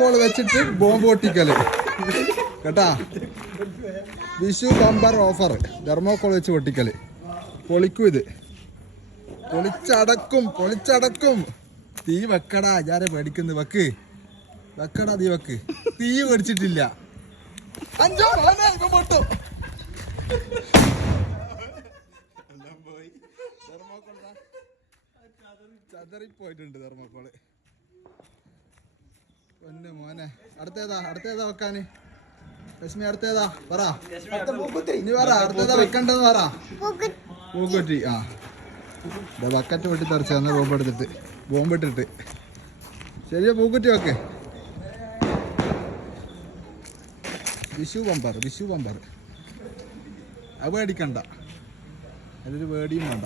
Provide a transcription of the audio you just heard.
Thermocol വെച്ചിട്ട് bomb പൊട്ടിക്കല് കേട്ടാ. Vishu bumper offer, thermocol വെച്ച് പൊട്ടിക്കല്. പൊളിക്കും ഇത്, പൊളിച്ചടക്കും. തീ വെക്കടാ, ആരെ പേടിക്കുന്നു? വെക്കടാ, തീ മേടിച്ചിട്ടില്ല. അഞ്ചോ പൊട്ടും. ചതറിപ്പോയിട്ടുണ്ട് തെർമോക്കോള്. പൊന്നെ മോനെ, അടുത്തേതാ വെക്കാന്? രശ്മി അടുത്തേതാ പറ, ഇനി പറ അടുത്തേതാ വെക്കണ്ടെന്ന് പറ. പൂക്കുറ്റി. ആ ബക്കറ്റ് പൊട്ടി തെറിച്ച് വന്ന് ബോംബിട്ടിട്ട് ശരിയാ. പൂക്കുറ്റി വെക്ക്. വിഷു ബമ്പർ അത് പേടിക്കണ്ട, അതിലൊരു പേടിയും വേണ്ട.